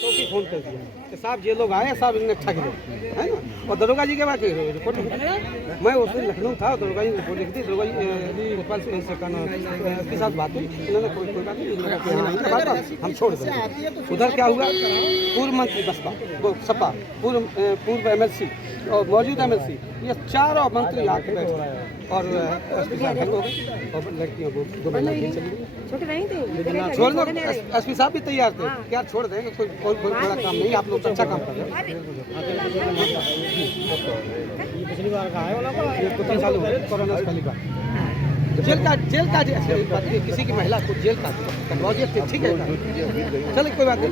चौकी फोन कर दिया कि साहब ये लोग आए, साहब इनने ठग लिया, है ना। और दरोगा जी के बाद रिपोर्ट लिखी। मैं उस दिन लखनऊ था, दरोगा जी ने रिपोर्ट लिखी थी। दरोगा जी गोपाल सिंह से उसके साथ बात हुई, इन्होंने कोई बात नहीं, हम छोड़ दें। उधर क्या हुआ, पूर्व मंत्री बसपा वो सपा, पूर्व MLC और मौजूदा MLC, ये चारों मंत्री आके बैठे और और लड़कियों को 2 महीना चली गई। छोड़ दो, SP साहब भी तैयार थे कि यार छोड़ देंगे, कोई बड़ा काम नहीं, आप लोग अच्छा काम कर रहे हैं। पिछली बार का है, 3 साल हुए कोरोना से पहली बार। जेल का किसी की महिला को जेल का कटवा दिया, ठीक है, चलिए कोई बात नहीं,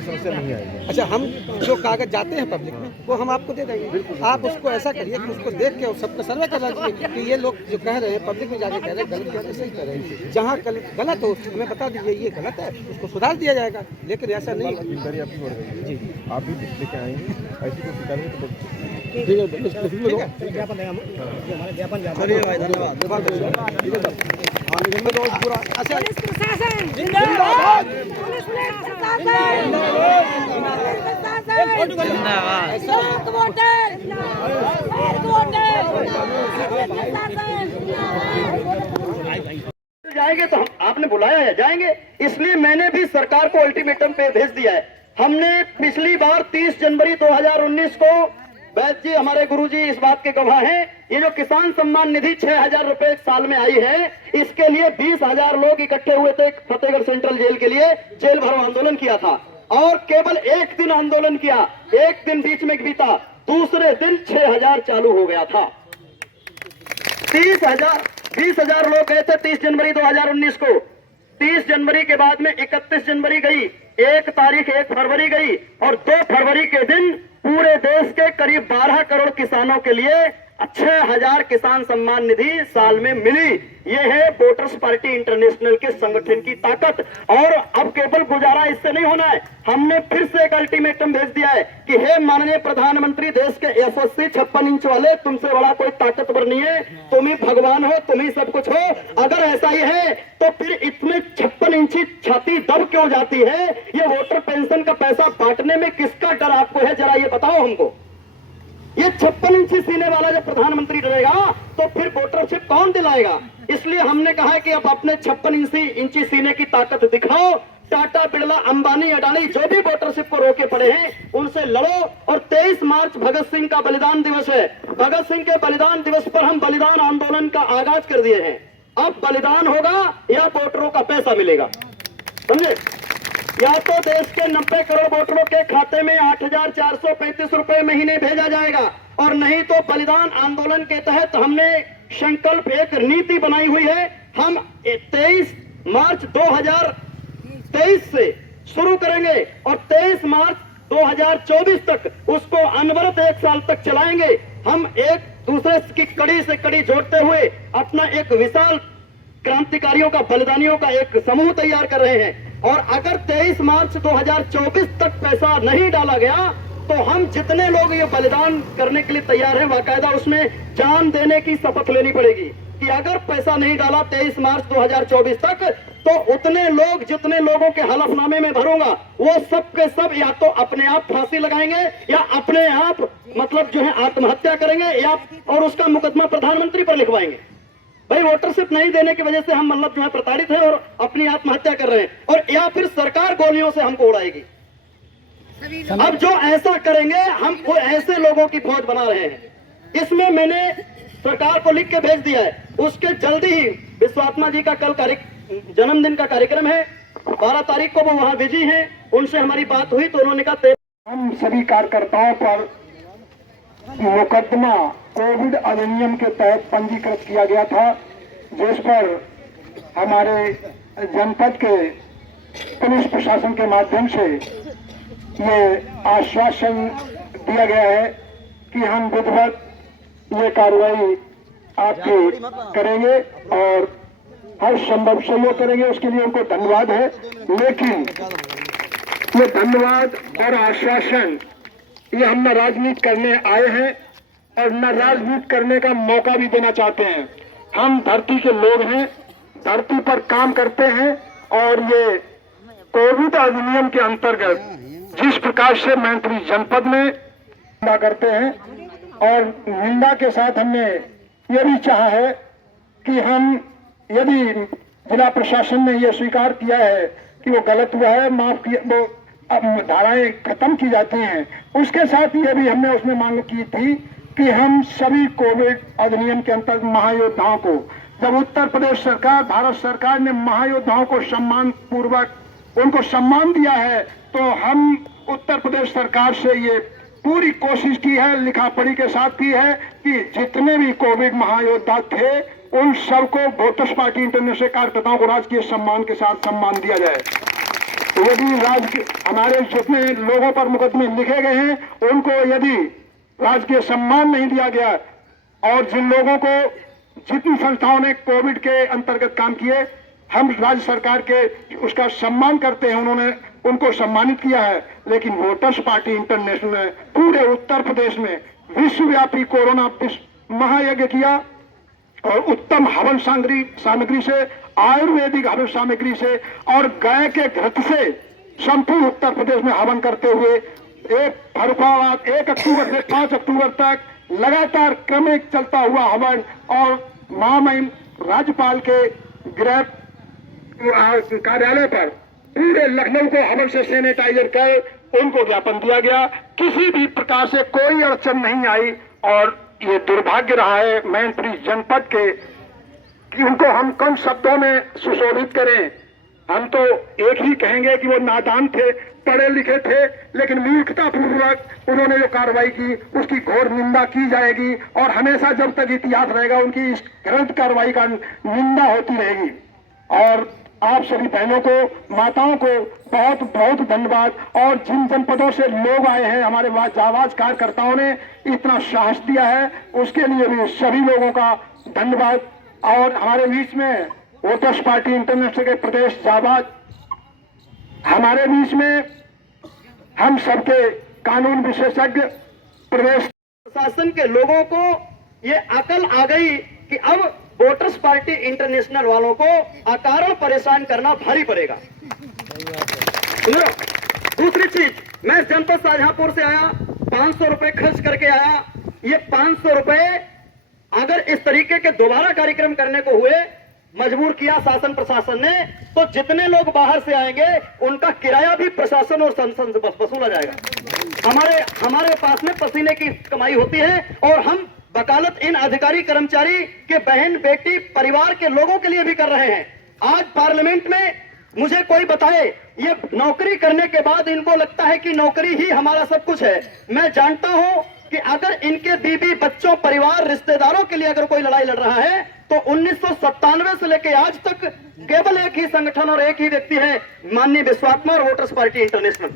समस्या नहीं आएगी। अच्छा, हम जो कागज जाते हैं पब्लिक में वो हम आपको दे देंगे, आप उसको ऐसा करिए कि उसको देख के सबका सर्वे करना चाहिए कि ये लोग जो कह रहे हैं पब्लिक में जाके कह रहे हैं गलत कह रहे हैं, सही कह रहे हैं। जहाँ गलत हो हमें बता दीजिए ये गलत है, उसको सुधार दिया जाएगा, लेकिन ऐसा नहीं जी आप भी लेके आएंगे ऐसी कोई शिकायत तो ठीक है, ज्ञापन देगा हमारे ज्ञापन। चलिए भाई, धन्यवाद। अच्छा, जिंदाबाद, जाएंगे तो आपने बुलाया है, जाएंगे। इसलिए मैंने भी सरकार को अल्टीमेटम पे भेज दिया है। हमने पिछली बार 30 जनवरी 2019 को, वैद्य जी हमारे गुरुजी इस बात के गवाह हैं, ये जो किसान सम्मान निधि 6,000 रुपए साल में आई है, इसके लिए 20,000 लोग इकट्ठे हुए थे फतेहगढ़ सेंट्रल जेल के लिए, जेल भरो आंदोलन किया था और केवल एक दिन आंदोलन किया, एक दिन बीच में बीता, दूसरे दिन 6,000 चालू हो गया था। 20,000 लोग गए थे 30 जनवरी 2019 को। 30 जनवरी के बाद में 31 जनवरी गई, 1 फरवरी गई और 2 फरवरी के दिन पूरे देश के करीब 12 करोड़ किसानों के लिए 6,000 किसान सम्मान निधि साल में मिली। ये है वोटर्स पार्टी इंटरनेशनल के संगठन की ताकत। और अब केवल गुजारा इससे नहीं होना है, हमने फिर से एक अल्टीमेटम भेज दिया है कि हे माननीय प्रधानमंत्री, देश के यशस्वी 56 इंच वाले, तुमसे बड़ा कोई ताकतवर नहीं है, तुम ही भगवान हो, तुम ही सब कुछ हो। अगर ऐसा ही है तो फिर इतने 56 इंची छाती दब क्यों जाती है? ये वोटर पेंशन का पैसा बांटने में किसका डर आपको है, जरा ये बताओ हमको। ये 56 इंची सीने वाला जब प्रधानमंत्री डरेगा तो फिर वोटरशिप कौन दिलाएगा? इसलिए हमने कहा है कि अब अपने 56 इंची सीने की ताकत दिखाओ। टाटा, बिरला, अंबानी, अडानी जो भी वोटरशिप को रोके पड़े हैं उनसे लड़ो। और 23 मार्च भगत सिंह का बलिदान दिवस है। भगत सिंह के बलिदान दिवस पर हम बलिदान आंदोलन का आगाज कर दिए हैं। अब बलिदान होगा या वोटरों का पैसा मिलेगा, समझे? या तो देश के 90 करोड़ वोटरों के खाते में 8,435 रुपए महीने भेजा जाएगा, और नहीं तो बलिदान आंदोलन के तहत हमने संकल्प एक नीति बनाई हुई है। हम 23 मार्च 2023 से शुरू करेंगे और 23 मार्च 2024 तक उसको अनवरत 1 साल तक चलाएंगे। हम एक दूसरे की कड़ी से कड़ी जोड़ते हुए अपना एक विशाल क्रांतिकारियों का, बलिदानियों का एक समूह तैयार कर रहे हैं। और अगर 23 मार्च 2024 तक पैसा नहीं डाला गया तो हम जितने लोग ये बलिदान करने के लिए तैयार हैं, बाकायदा उसमें जान देने की शपथ लेनी पड़ेगी कि अगर पैसा नहीं डाला 23 मार्च 2024 तक तो उतने लोग, जितने लोगों के हलफनामे में भरूंगा, वो सब के सब या तो अपने आप फांसी लगाएंगे या अपने आप मतलब जो है आत्महत्या करेंगे, या और उसका मुकदमा प्रधानमंत्री पर लिखवाएंगे। भाई, वोटरशिप नहीं देने की वजह से हम मतलब जो है प्रताड़ित हैं और अपनी आत्महत्या कर रहे हैं, और या फिर सरकार गोलियों से हमको उड़ाएगी। अब जो ऐसा करेंगे हम वो ऐसे लोगों की फौज बना रहे हैं। इसमें मैंने सरकार को लिख के भेज दिया है। उसके जल्दी ही विश्वात्मा जी का कल जन्मदिन का कार्यक्रम है, 12 तारीख को वो वहां बिजी हैं। उनसे हमारी बात हुई तो उन्होंने कहा हम सभी कार्यकर्ताओं पर मुकदमा कोविड अधिनियम के तहत पंजीकृत किया गया था, जिस पर हमारे जनपद के पुलिस प्रशासन के माध्यम से ये आश्वासन दिया गया है कि हम विधिवत ये कार्रवाई आपकी करेंगे और हर संभव सहयोग करेंगे। उसके लिए उनको धन्यवाद है। लेकिन ये धन्यवाद और आश्वासन ये हम न राजनीति करने आए हैं और न राजनीति करने का मौका भी देना चाहते हैं। हम धरती के लोग हैं, धरती पर काम करते हैं और ये कोविड अधिनियम के अंतर्गत जिस प्रकार से मैनपुरी जनपद में निंदा करते हैं, और निंदा के साथ हमने ये भी चाहा है कि हम, यदि जिला प्रशासन ने ये स्वीकार किया है कि वो गलत हुआ है, माफ किया, वो अब धाराएं खत्म की जाती हैं, उसके साथ ये भी हमने उसमें मांग की थी कि हम सभी कोविड अधिनियम के अंतर्गत महायोद्धाओं को, जब उत्तर प्रदेश सरकार, भारत सरकार ने महायोद्धाओं को सम्मान पूर्वक उनको सम्मान दिया है, तो हम उत्तर प्रदेश सरकार से ये पूरी कोशिश की है, लिखा पढ़ी के साथ की है कि जितने भी कोविड महायोद्धा थे उन सबको वोटर्स पार्टी इंटरनेशनल कार्यकर्ताओं को राजकीय सम्मान के साथ सम्मान दिया जाए। तो यदि हमारे जितने लोगों पर मुकदमे लिखे गए हैं उनको यदि राजकीय सम्मान नहीं दिया गया, और जिन लोगों को, जितनी संस्थाओं ने कोविड के अंतर्गत काम किए, हम राज्य सरकार के उसका सम्मान करते हैं, उन्होंने उनको सम्मानित किया है। लेकिन वोटर्स पार्टी इंटरनेशनल ने पूरे उत्तर प्रदेश में विश्वव्यापी कोरोना महायज्ञ किया, और उत्तम हवन सामग्री से, आयुर्वेदिक हवन सामग्री से और गाय के घृत से संपूर्ण उत्तर प्रदेश में हवन करते हुए 1 अक्टूबर से 5 अक्टूबर तक लगातार क्रमिक चलता हुआ हवन, और महामहिम राज्यपाल के गृह कार्यालय पर पूरे लखनऊ को हवन से सैनिटाइजर कर उनको ज्ञापन दिया गया। किसी भी प्रकार से कोई अड़चन नहीं आई, और ये दुर्भाग्य रहा है मैनपुरी जनपद के कि उनको हम कम शब्दों में सुशोभित करें। हम तो एक ही कहेंगे कि वो नादान थे, पढ़े लिखे थे, लेकिन मूर्खता पूर्वक उन्होंने जो कार्रवाई की उसकी घोर निंदा की जाएगी, और हमेशा जब तक इतिहास रहेगा उनकी इस गलत कार्रवाई का निंदा होती रहेगी। और आप सभी बहनों को, माताओं को बहुत बहुत धन्यवाद, और जिन जनपदों से लोग आए हैं, हमारे जाबाज कार्यकर्ताओं ने इतना साहस दिया है, उसके लिए भी सभी लोगों का धन्यवाद। और हमारे बीच में वोटर्स पार्टी इंटरनेशनल के प्रदेश जाबाज, हमारे बीच में हम सबके कानून विशेषज्ञ प्रदेश प्रशासन के लोगों को ये अकल आ गई कि अब वोटर्स पार्टी इंटरनेशनल वालों को अकारण परेशान करना भारी पड़ेगा। दूसरी चीज, मैं जनपद शाहजहांपुर से आया, 500 रुपए खर्च करके आया। ये 500 रुपए अगर इस तरीके के दोबारा कार्यक्रम करने को हुए, मजबूर किया शासन प्रशासन ने, तो जितने लोग बाहर से आएंगे उनका किराया भी प्रशासन और संसद से वसूला जाएगा। हमारे पास में पसीने की कमाई होती है, और हम वकालत इन अधिकारी कर्मचारी के बहन बेटी परिवार के लोगों के लिए भी कर रहे हैं। आज पार्लियामेंट में मुझे कोई बताए, ये नौकरी करने के बाद इनको लगता है कि नौकरी ही हमारा सब कुछ है। मैं जानता हूं कि अगर इनके बीवी बच्चों परिवार रिश्तेदारों के लिए अगर कोई लड़ाई लड़ रहा है, तो 1997 से लेकर आज तक केवल एक ही संगठन और एक ही व्यक्ति है, माननीय विश्वात्मा और वोटर्स पार्टी इंटरनेशनल,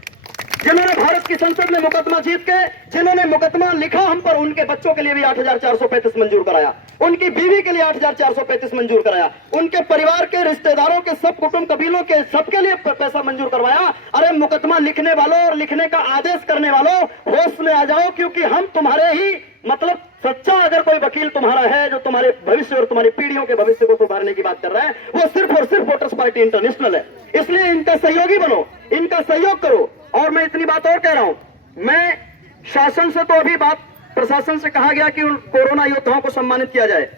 जिन्होंने भारत की संसद में मुकदमा जीत के, जिन्होंने मुकदमा लिखा हम पर, उनके बच्चों के लिए भी 8,435 मंजूर कराया, उनकी बीवी के लिए 8,435 मंजूर कराया, उनके परिवार के रिश्तेदारों के सब कुटुंब कबीलों के सबके लिए पैसा मंजूर करवाया। अरे मुकदमा लिखने वालों और लिखने का आदेश करने वालों, होश में आ जाओ, क्योंकि हम तुम्हारे ही मतलब सच्चा अगर कोई वकील तुम्हारा है जो तुम्हारे भविष्य और तुम्हारी पीढ़ियों के भविष्य को सुधारने की बात कर रहा है, वो सिर्फ और सिर्फ वोटर्स पार्टी इंटरनेशनल है। इसलिए इनका सहयोगी बनो, इनका सहयोग करो। और मैं इतनी बात और कह रहा हूं, मैं शासन से तो अभी बात, प्रशासन से कहा गया कि उन कोरोना योद्धाओं को सम्मानित किया जाए।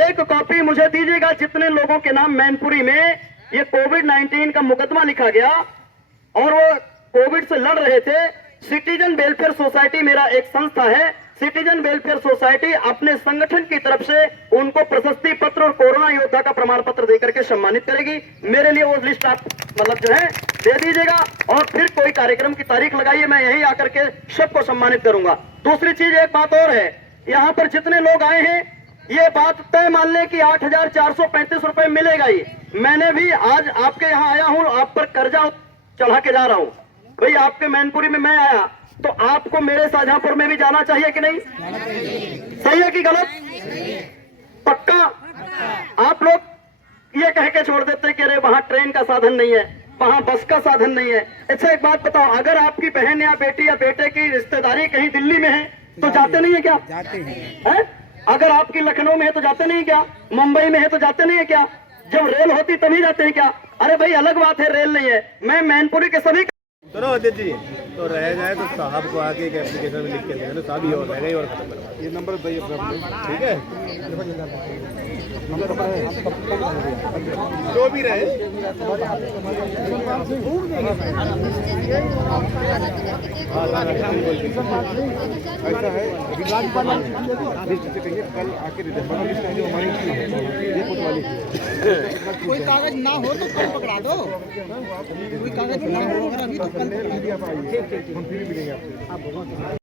एक कॉपी मुझे दीजिएगा जितने लोगों के नाम मैनपुरी में ये कोविड-19 का मुकदमा लिखा गया और वो कोविड से लड़ रहे थे। सिटीजन वेलफेयर सोसाइटी मेरा एक संस्था है, सिटीजन वेलफेयर सोसाइटी अपने संगठन की तरफ से उनको प्रशस्ति पत्र और कोरोना योद्धा का प्रमाण पत्र देकर के सम्मानित करेगी। मेरे लिए वो लिस्ट आप मतलब जो है दे दीजिएगा, और फिर कोई कार्यक्रम की तारीख लगाइए, मैं यही आकर के सबको सम्मानित करूंगा। दूसरी चीज, एक बात और है, यहाँ पर जितने लोग आए हैं ये बात तय मान लें कि 8,435 रुपए मिलेगा ही। मैंने भी आज आपके यहाँ आया हूँ, आप पर कर्जा चढ़ा के जा रहा हूँ। भाई आपके मैनपुरी में मैं आया तो आपको मेरे शाहजहांपुर में भी जाना चाहिए कि नहीं? सही है कि गलत? पक्का? आप लोग ये कह के छोड़ देते कि अरे वहां ट्रेन का साधन नहीं है, वहां बस का साधन नहीं है। अच्छा एक बात बताओ, अगर आपकी बहन या बेटी या बेटे की रिश्तेदारी कहीं दिल्ली में है तो जाते नहीं है क्या? जाते हैं। अगर आपकी लखनऊ में है तो जाते नहीं क्या? मुंबई में है तो जाते नहीं है क्या? जब रेल होती तभी जाते हैं क्या? अरे भाई अलग बात है, रेल नहीं है। मैं मैनपुरी के सभी सुनो अदित जी, तो रह जाए तो साहब को आके एक एप्लीकेशन में लिख के देना, साहब ये और रह गई और खत्म करवा। ये नंबर बताइए अपना, ठीक है? जो भी रहे ऐसा है, कल आके जो हमारी ये कोतवाली कोई कागज ना हो तो कल पकड़ा दो, कोई कागज ना हो अभी तो कल हम फिर मिलेंगे आपसे।